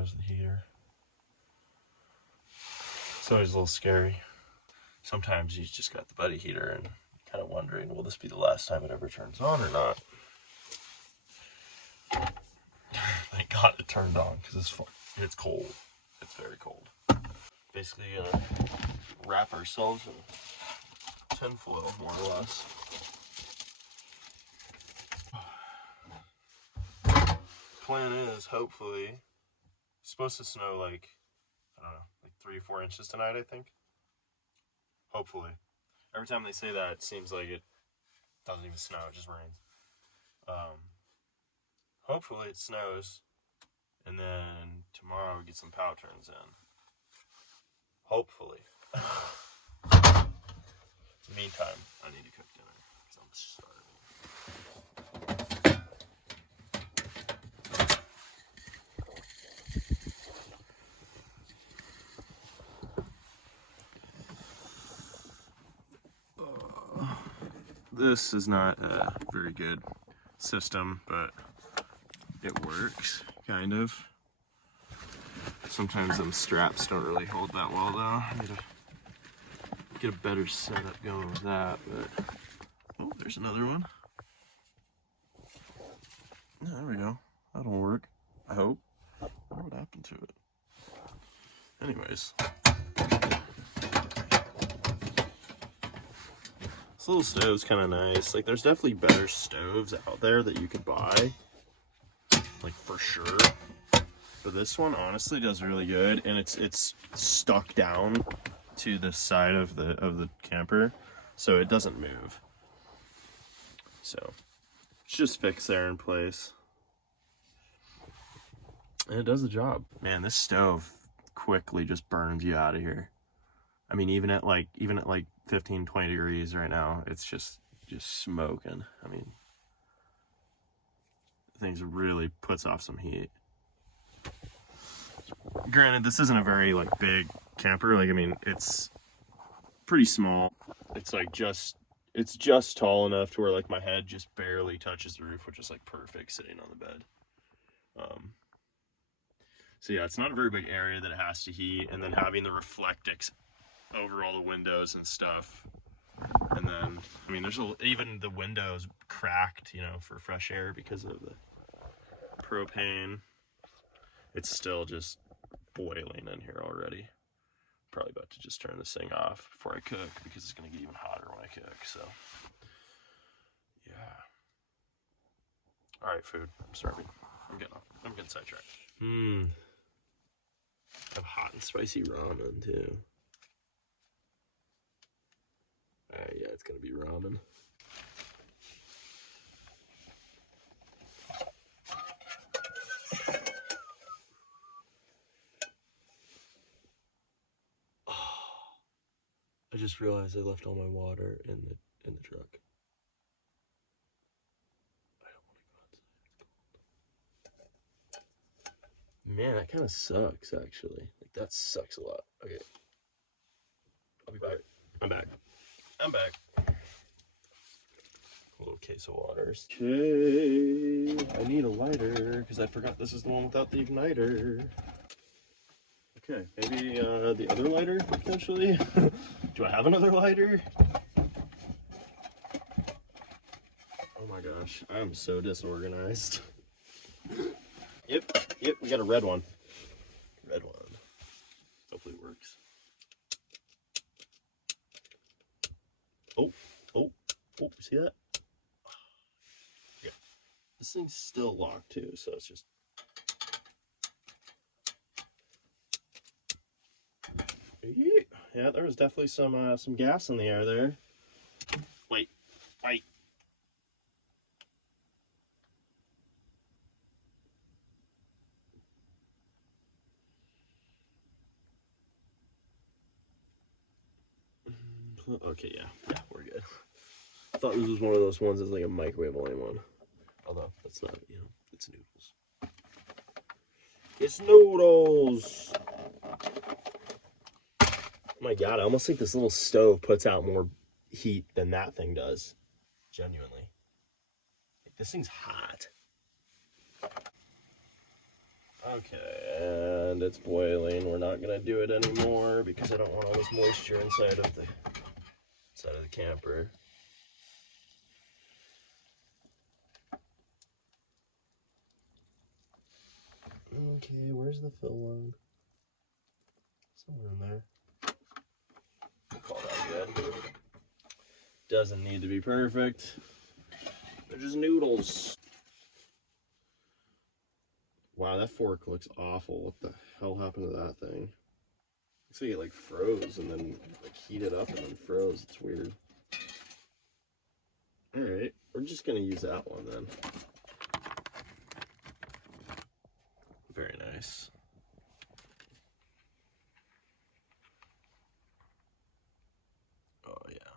goes the heater. It's always a little scary. Sometimes you just got the buddy heater and kind of wondering, will this be the last time it ever turns on or not? Thank God it turned on, because it's fun. It's cold. It's very cold. Basically gonna wrap ourselves in tinfoil, more or less. Plan is, hopefully, it's supposed to snow like, I don't know, like 3 or 4 inches tonight, I think. Hopefully. Every time they say that, it seems like it doesn't even snow, it just rains. Hopefully it snows, and then tomorrow we get some pow turns in. Hopefully. In the meantime, I need to cook dinner, because I'm starving. This is not a very good system, but it works, kind of. Sometimes them straps don't really hold that well, though. I need to get a better setup going with that, but... Oh, there's another one. Yeah, there we go. That'll work, I hope. I wonder what happened to it. Anyways. This little stove's kind of nice. Like, there's definitely better stoves out there that you could buy. Like, for sure. But this one honestly does really good, and it's stuck down to the side of the camper, so it doesn't move. So it's just fixed there in place. And it does the job. Man, this stove quickly just burns you out of here. I mean, even at like 15, 20 degrees right now, it's just smoking. I mean, things really puts off some heat. Granted, this isn't a very like big camper. Like, I mean, it's pretty small. It's like it's just tall enough to where like my head just barely touches the roof, which is like perfect sitting on the bed. So yeah, it's not a very big area that it has to heat, and then having the reflectix over all the windows and stuff. And then, I mean, even the windows cracked, you know, for fresh air because of the propane. It's still just boiling in here already. Probably about to just turn this thing off before I cook, because it's going to get even hotter when I cook, so. Yeah. Alright, food. I'm starving. I'm getting sidetracked. Have hot and spicy ramen, too. Yeah, it's gonna be ramen. Oh, I just realized I left all my water in the truck. I don't want to go outside. Man, that kind of sucks, actually. Like, that sucks a lot. Okay. I'll be back. I'm back. A little case of waters. Okay. I need a lighter, because I forgot this is the one without the igniter. Okay, maybe the other lighter, potentially? Do I have another lighter? Oh my gosh, I am so disorganized. Yep, we got a red one. Red one. Hopefully it works. Oh, see that? Okay. This thing's still locked too, so it's just... Yeah, there was definitely some gas in the air there. Wait. Okay, yeah, we're good. I thought this was one of those ones that's like a microwave-only one. Although, that's not, you know, it's noodles. It's noodles! Oh my god, I almost think this little stove puts out more heat than that thing does. Genuinely. Like, this thing's hot. Okay, and it's boiling. We're not gonna do it anymore because I don't want all this moisture inside of the camper. Okay, where's the fill line? Somewhere in there. We'll call that good. Doesn't need to be perfect. They're just noodles. Wow, that fork looks awful. What the hell happened to that thing? Looks like it like froze and then like heated up and then froze. It's weird. Alright, we're just gonna use that one then. Very nice. Oh yeah.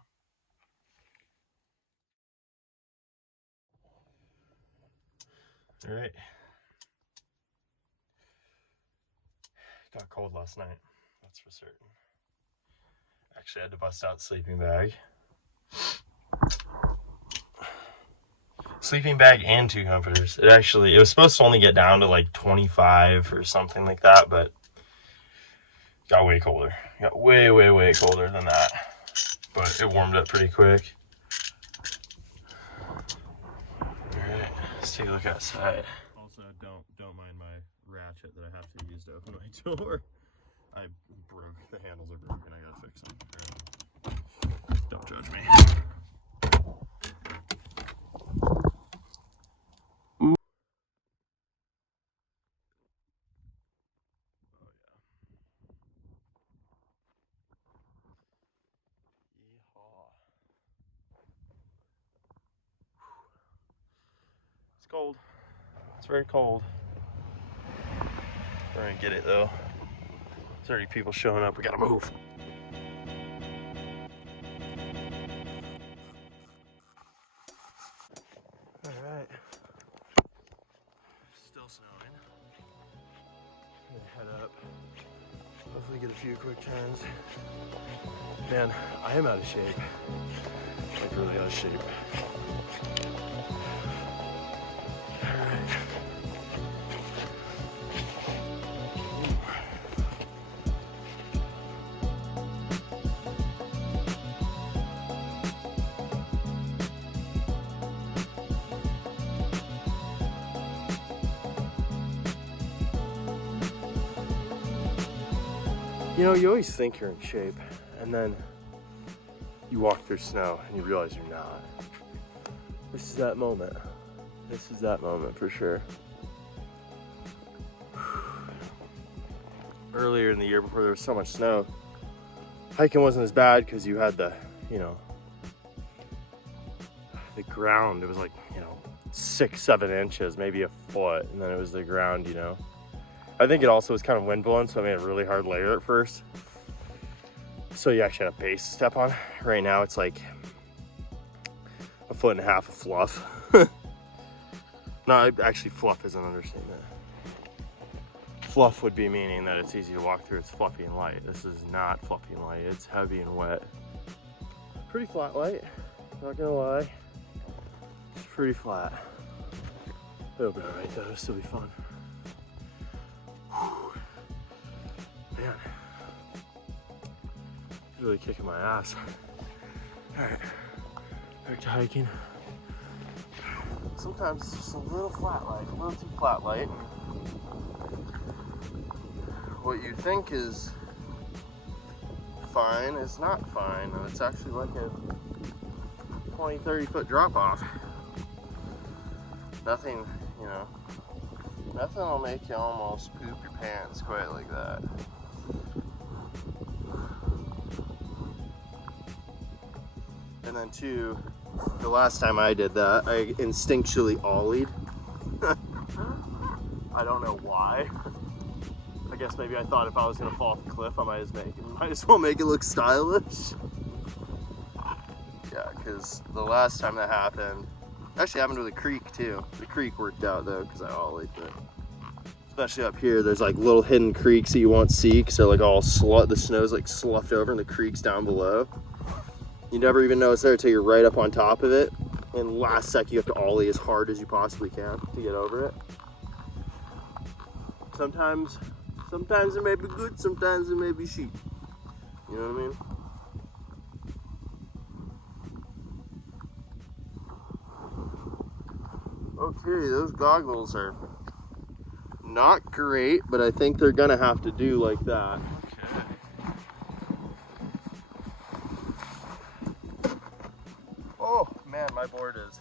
Alright. Got cold last night, that's for certain. Actually, I had to bust out the sleeping bag. Sleeping bag and 2 comforters. It was supposed to only get down to like 25 or something like that, but got way colder. Got way, way, way colder than that. But it warmed up pretty quick. Alright, let's take a look outside. Also, don't mind my ratchet that I have to use to open my door. The handles are broken, I gotta fix them. Don't judge me. Ooh. Oh yeah. Yeehaw. It's cold. It's very cold. We're gonna get it though. There's already people showing up. We gotta move. Alright. Still snowing. I'm gonna head up. Hopefully get a few quick turns. Man, I am out of shape. Like really out of shape. Alright. You know, you always think you're in shape, and then you walk through snow and you realize you're not. This is that moment. This is that moment for sure. Earlier in the year, before there was so much snow, hiking wasn't as bad because you had the ground. It was like, 6-7 inches, maybe a foot, and then it was the ground, I think it also was kind of wind blowing, so I made a really hard layer at first. So you actually had a base to step on. Right now it's like 1.5 feet of fluff. No, actually fluff is an understatement. Fluff would be meaning that it's easy to walk through, it's fluffy and light. This is not fluffy and light, it's heavy and wet. Pretty flat light, not gonna lie. It's pretty flat. It'll be alright though, it'll still be fun. Man, really kicking my ass. All right, back to hiking. Sometimes it's just a little flat light, a little too flat light. What you think is fine is not fine. It's actually like a 20-30 foot drop off. Nothing, nothing will make you almost poop your pants quite like that. And then two, the last time I did that, I instinctually ollied. I don't know why. I guess maybe I thought if I was gonna fall off the cliff, I might as well make it look stylish. Yeah, because the last time that happened, actually happened with a creek too. The creek worked out though, because I ollied, but especially up here, there's like little hidden creeks that you won't see because they're like all the snow's like sloughed over and the creek's down below. You never even know it's there until you're right up on top of it. And last sec, you have to ollie as hard as you possibly can to get over it. Sometimes it may be good, sometimes it may be shit. You know what I mean? Okay, those goggles are not great, but I think they're gonna have to do like that. Okay. Oh man, my board is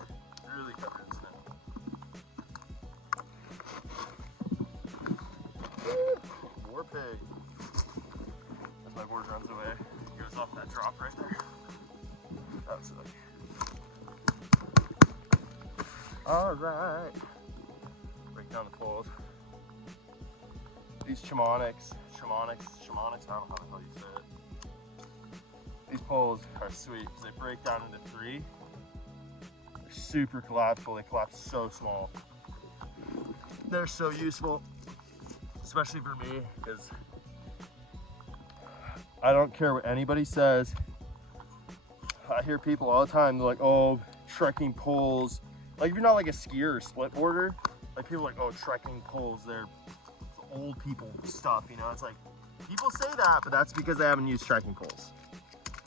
really covered in snow. War pig. As my board runs away, goes off that drop right there. That's it. All right. Break down the poles. These shamonics, I don't know how the hell you say it. These poles are sweet because they break down into 3. They're super collapsible. They collapse so small. They're so useful, especially for me, because I don't care what anybody says. I hear people all the time, they're like, oh, trekking poles. Like if you're not like a skier or split boarder, like people are like, oh, trekking poles, they're old people stuff, you know? It's like, people say that, but that's because they haven't used trekking poles.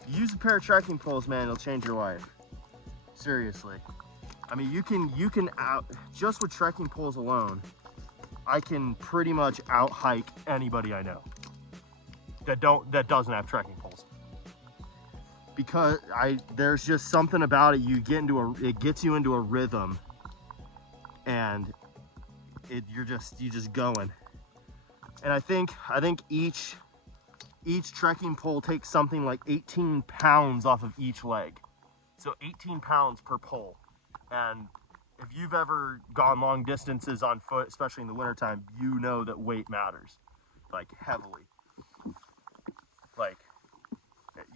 Use a pair of trekking poles, man, it'll change your life. Seriously. I mean, you can just with trekking poles alone, I can pretty much out hike anybody I know that doesn't have trekking poles. Because there's just something about it, it gets you into a rhythm, and you're just going. And I think each trekking pole takes something like 18 pounds off of each leg. So 18 pounds per pole. And if you've ever gone long distances on foot, especially in the wintertime, you know that weight matters, like heavily. Like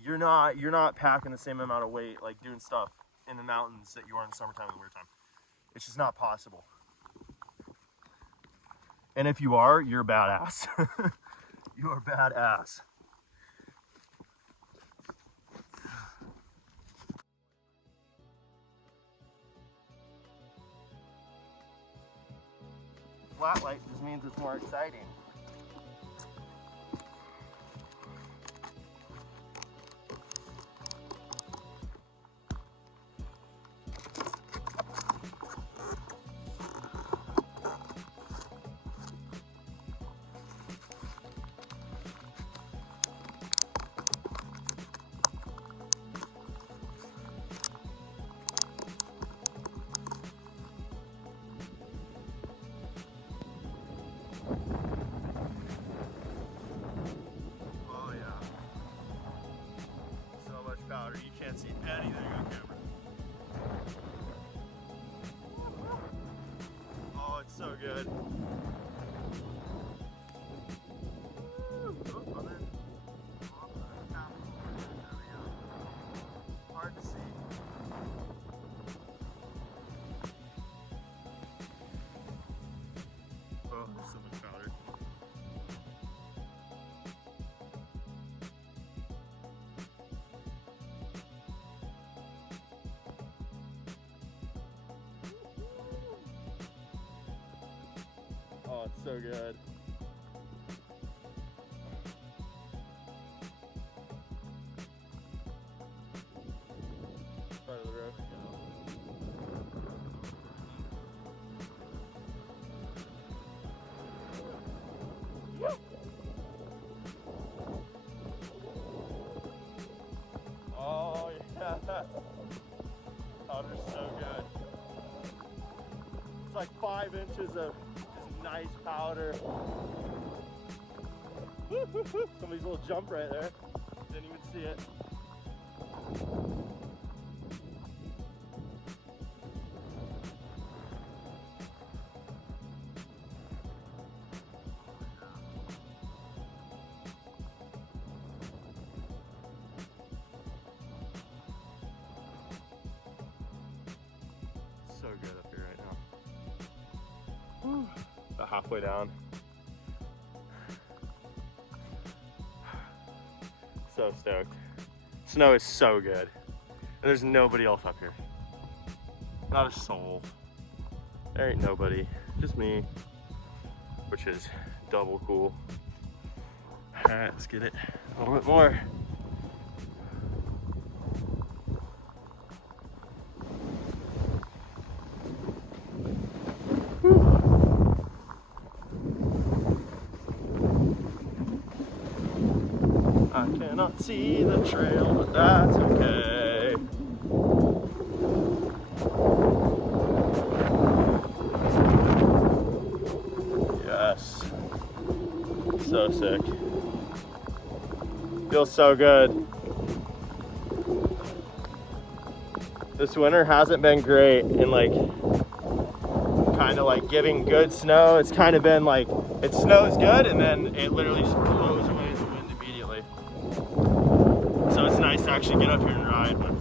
you're not packing the same amount of weight like doing stuff in the mountains that you are in the summertime and the wintertime. It's just not possible. And if you are, you're a badass. You are badass. Flat light just means it's more exciting. Powder. You can't see anything on camera. Oh, it's so good. Oh, I'm in. There we go. Hard to see. Oh, there's so much powder. Oh, it's so good. Part of the road. Oh yeah. Powder's so good. It's like 5 inches of nice powder. Somebody's little jump right there. Didn't even see it. So good up here right now. Whew. About halfway down. So stoked. Snow is so good. And there's nobody else up here. Not a soul. There ain't nobody. Just me. Which is double cool. All right, let's get it a little bit more. I cannot see the trail, but that's okay. Yes. So sick. Feels so good. This winter hasn't been great in like kind of like giving good snow. It's kind of been like it snows good and then it literally just blows away in the wind immediately. So it's nice to actually get up here and ride, but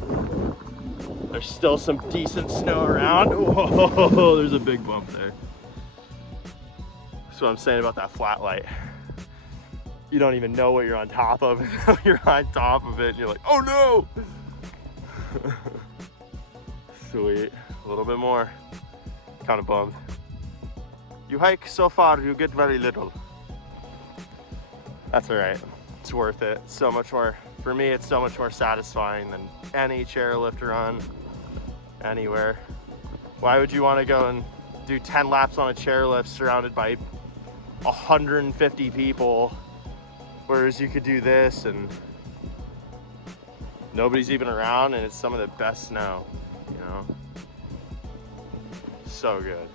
there's still some decent snow around. Whoa, there's a big bump there. That's what I'm saying about that flat light. You don't even know what you're on top of until you're on top of it and you're like, oh no! Sweet, a little bit more. Kind of bummed. You hike so far, you get very little. That's all right, it's worth it. So much more, for me, it's so much more satisfying than any chairlift run anywhere. Why would you want to go and do 10 laps on a chairlift surrounded by 150 people? Whereas you could do this and nobody's even around and it's some of the best snow, you know? So good.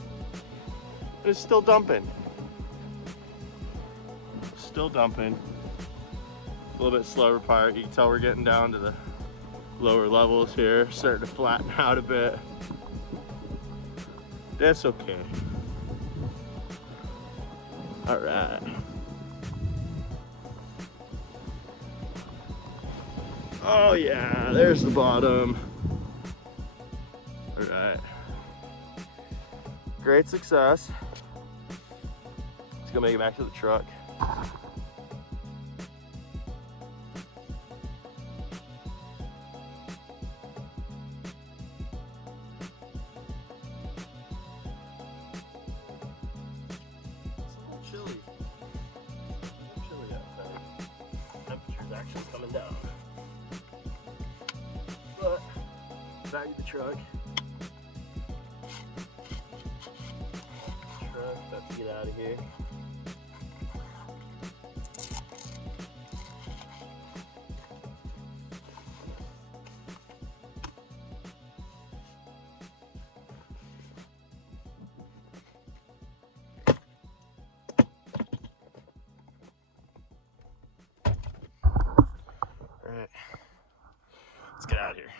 And it's still dumping. Still dumping. A little bit slower part. You can tell we're getting down to the lower levels here, starting to flatten out a bit. That's okay. All right. Oh yeah, there's the bottom. All right. Great success. Let's go make it back to the truck. It's a little chilly outside. Temperature's actually coming down. But back to the truck. About to get out of here. All right, let's get out of here.